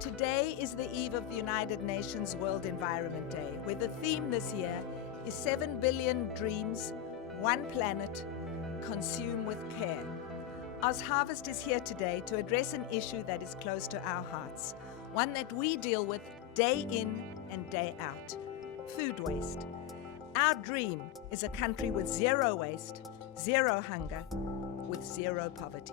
Today is the eve of the United Nations World Environment Day, where the theme this year is 7 billion dreams, one planet, consume with care. OzHarvest is here today to address an issue that is close to our hearts, one that we deal with day in and day out: food waste. Our dream is a country with zero waste, zero hunger, with zero poverty.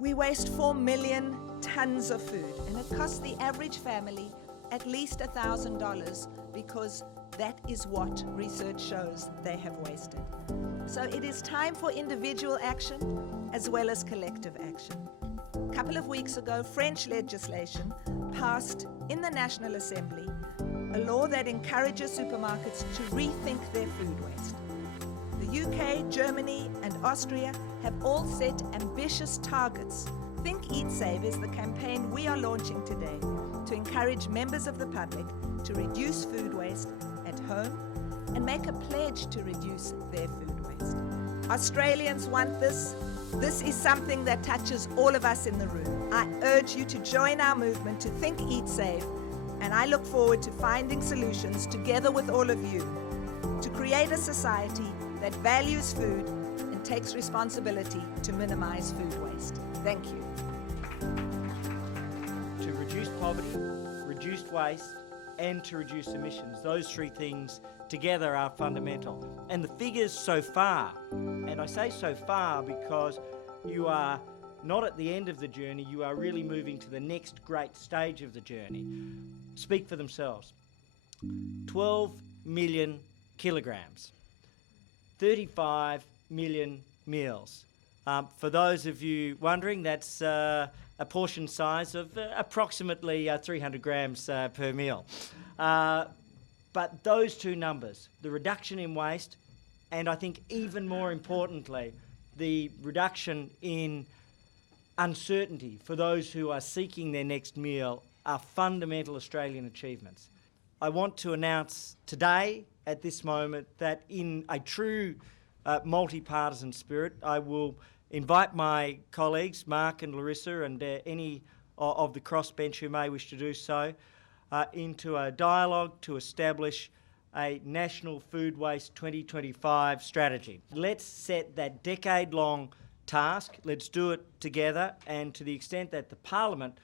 We waste 4 million tons of food, and it costs the average family at least $1,000 because that is what research shows they have wasted. So it is time for individual action as well as collective action. A couple of weeks ago, French legislation passed in the National Assembly a law that encourages supermarkets to rethink their food waste. The UK, Germany, and Austria have all set ambitious targets. Think.Eat.Save is the campaign we are launching today to encourage members of the public to reduce food waste at home and make a pledge to reduce their food waste. Australians want this. This is something that touches all of us in the room. I urge you to join our movement to Think.Eat.Save, and I look forward to finding solutions together with all of you to create a society that values food and takes responsibility to minimize food waste. Thank you. To reduce poverty, reduce waste, and to reduce emissions, those three things together are fundamental. And the figures so far, and I say so far because you are not at the end of the journey, you are really moving to the next great stage of the journey, speak for themselves. 12 million kilograms, 35 million meals. For those of you wondering, that's a portion size of approximately 300 grams per meal. But those two numbers, the reduction in waste, and I think even more importantly, the reduction in uncertainty for those who are seeking their next meal, are fundamental Australian achievements. I want to announce today, at this moment, that in a true multi-partisan spirit, I will invite my colleagues, Mark and Larissa, and any of the crossbench who may wish to do so, into a dialogue to establish a National Food Waste 2025 strategy. Let's set that decade-long task, let's do it together, and to the extent that the Parliament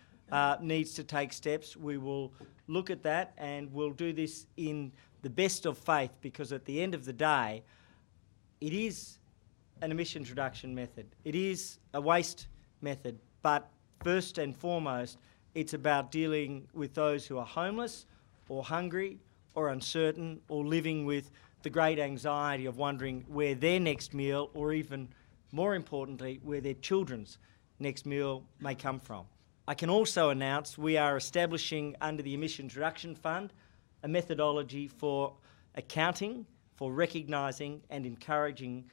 needs to take steps, we will look at that, and we'll do this in the best of faith, because at the end of the day, it is an emissions reduction method. It is a waste method, but first and foremost, it's about dealing with those who are homeless or hungry or uncertain or living with the great anxiety of wondering where their next meal, or even more importantly, where their children's next meal may come from. I can also announce we are establishing under the Emissions Reduction Fund a methodology for accounting, for recognising and encouraging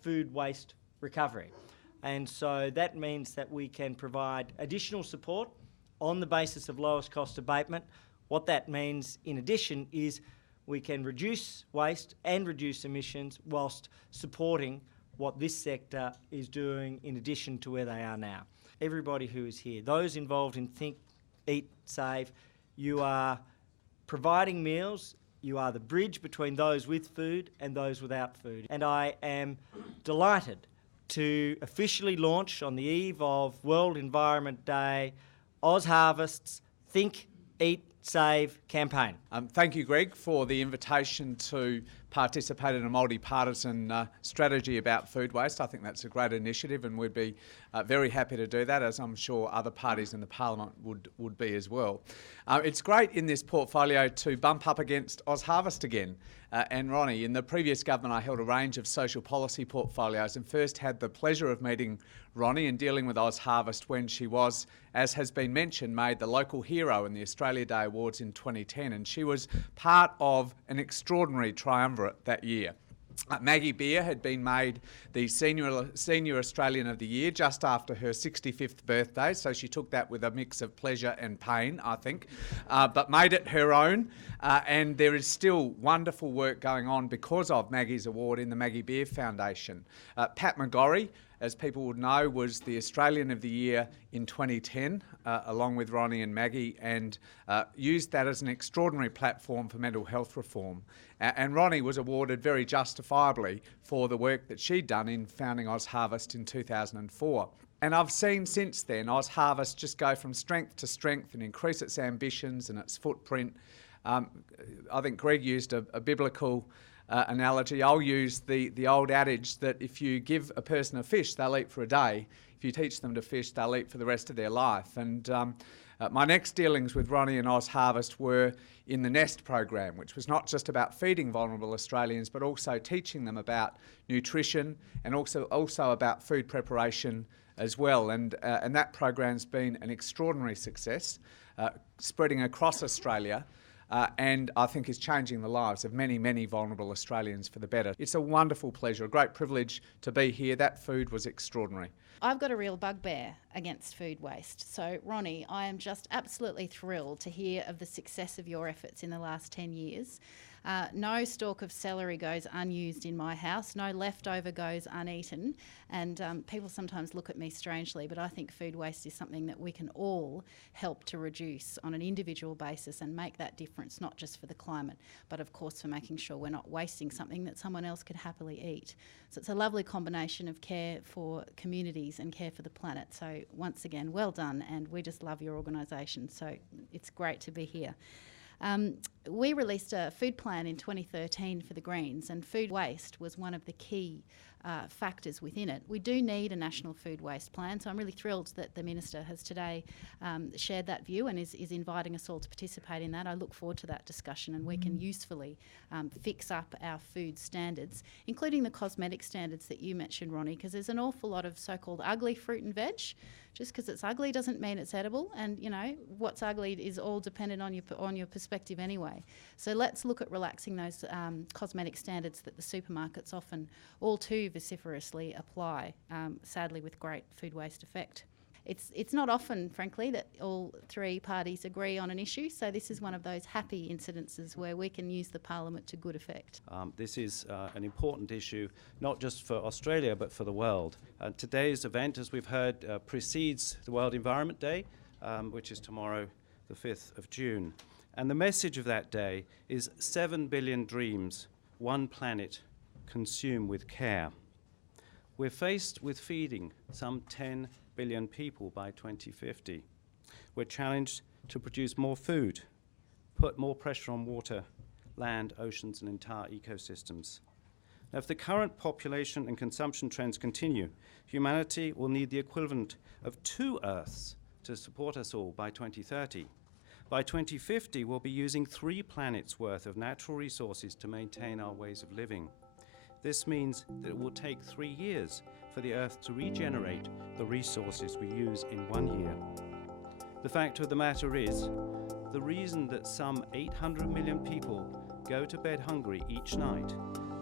food waste recovery. And so that means that we can provide additional support on the basis of lowest cost abatement. What that means in addition is we can reduce waste and reduce emissions whilst supporting what this sector is doing in addition to where they are now. Everybody who is here, those involved in Think, Eat, Save, you are providing meals, you are the bridge between those with food and those without food. And I am delighted to officially launch on the eve of World Environment Day OzHarvest's Think, Eat, Save campaign. Thank you, Greg, for the invitation to participate in a multi-partisan strategy about food waste. I think that's a great initiative, and we'd be very happy to do that, as I'm sure other parties in the Parliament would be as well. It's great in this portfolio to bump up against OzHarvest again. And Ronnie, in the previous government I held a range of social policy portfolios, and first had the pleasure of meeting Ronnie and dealing with OzHarvest when she was, as has been mentioned, made the local hero in the Australia Day Awards in 2010, and she was part of an extraordinary triumvirate that year. Maggie Beer had been made the Senior Australian of the Year just after her 65th birthday, so she took that with a mix of pleasure and pain, I think, but made it her own. And there is still wonderful work going on because of Maggie's award in the Maggie Beer Foundation. Pat McGorry as people would know, was the Australian of the Year in 2010, along with Ronnie and Maggie, and used that as an extraordinary platform for mental health reform. And Ronnie was awarded very justifiably for the work that she'd done in founding OzHarvest in 2004. And I've seen since then OzHarvest just go from strength to strength and increase its ambitions and its footprint. I think Greg used a biblical analogy. I'll use the old adage that if you give a person a fish, they'll eat for a day. If you teach them to fish, they'll eat for the rest of their life. And my next dealings with Ronnie and OzHarvest were in the Nest program, which was not just about feeding vulnerable Australians, but also teaching them about nutrition and also about food preparation as well. And that program's been an extraordinary success, spreading across Australia. And I think is changing the lives of many, many vulnerable Australians for the better. It's a wonderful pleasure, a great privilege to be here. That food was extraordinary. I've got a real bugbear against food waste. So, Ronnie, I am just absolutely thrilled to hear of the success of your efforts in the last 10 years. No stalk of celery goes unused in my house, no leftover goes uneaten, and people sometimes look at me strangely, but I think food waste is something that we can all help to reduce on an individual basis and make that difference, not just for the climate, but of course for making sure we're not wasting something that someone else could happily eat. So it's a lovely combination of care for communities and care for the planet. So once again, well done, and we just love your organisation, so it's great to be here. We released a food plan in 2013 for the Greens, and food waste was one of the key factors within it. We do need a national food waste plan, so I'm really thrilled that the Minister has today shared that view and is inviting us all to participate in that. I look forward to that discussion, and we can usefully fix up our food standards, including the cosmetic standards that you mentioned, Ronnie, because there's an awful lot of so-called ugly fruit and veg. Just because it's ugly doesn't mean it's edible, and you know what's ugly is all dependent on your perspective anyway. So let's look at relaxing those cosmetic standards that the supermarkets often all too vociferously apply, sadly with great food waste effect. It's not often, frankly, that all three parties agree on an issue, so this is one of those happy incidences where we can use the Parliament to good effect. This is an important issue, not just for Australia, but for the world. Today's event, as we've heard, precedes the World Environment Day, which is tomorrow, the 5th of June. And the message of that day is 7 billion dreams, one planet, consume with care. We're faced with feeding some 10 billion people by 2050. We're challenged to produce more food, put more pressure on water, land, oceans, and entire ecosystems. Now, if the current population and consumption trends continue, humanity will need the equivalent of 2 Earths to support us all by 2030. By 2050, we'll be using 3 planets' worth of natural resources to maintain our ways of living. This means that it will take 3 years for the Earth to regenerate the resources we use in 1 year. The fact of the matter is, the reason that some 800 million people go to bed hungry each night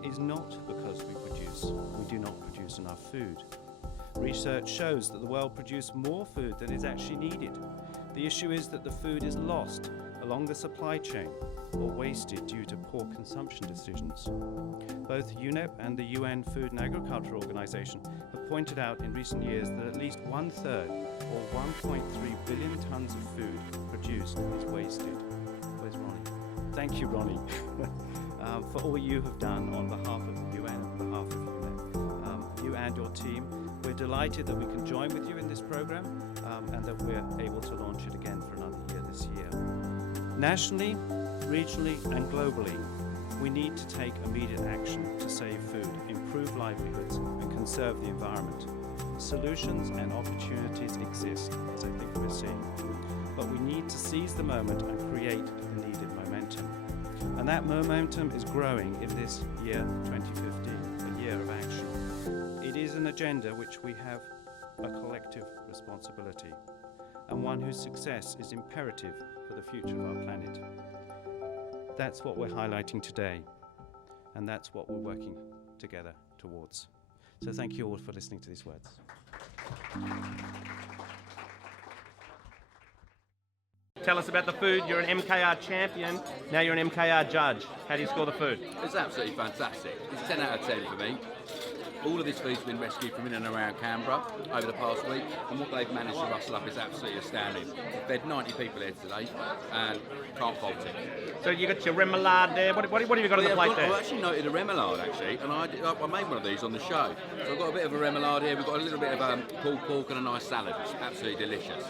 is not because we do not produce enough food. Research shows that the world produces more food than is actually needed. The issue is that the food is lost along the supply chain or wasted due to poor consumption decisions. Both UNEP and the UN Food and Agriculture Organization have pointed out in recent years that at least 1/3, or 1.3 billion tons of food produced, is wasted. Where's Ronnie? Thank you, Ronnie, for all you have done on behalf of the UN and on behalf of UNEP. You and your team, we're delighted that we can join with you in this program and that we're able to launch it again for another year this year. Nationally, regionally and globally, we need to take immediate action to save food, improve livelihoods and conserve the environment. Solutions and opportunities exist, as I think we're seeing, but we need to seize the moment and create the needed momentum. And that momentum is growing in this year 2015, a year of action. It is an agenda which we have a collective responsibility, and one whose success is imperative for the future of our planet. That's what we're highlighting today, and that's what we're working together towards. So thank you all for listening to these words. Tell us about the food. You're an MKR champion, now you're an MKR judge. How do you score the food? It's absolutely fantastic. It's 10 out of 10 for me. All of this food's been rescued from in and around Canberra over the past week, and what they've managed to rustle up is absolutely astounding. We've fed 90 people here today, and can't fault it. So you got your remoulade there. What have you got on the plate there? I actually noted a remoulade actually, and I made one of these on the show. So I've got a bit of a remoulade here. We've got a little bit of pulled pork and a nice salad. It's absolutely delicious.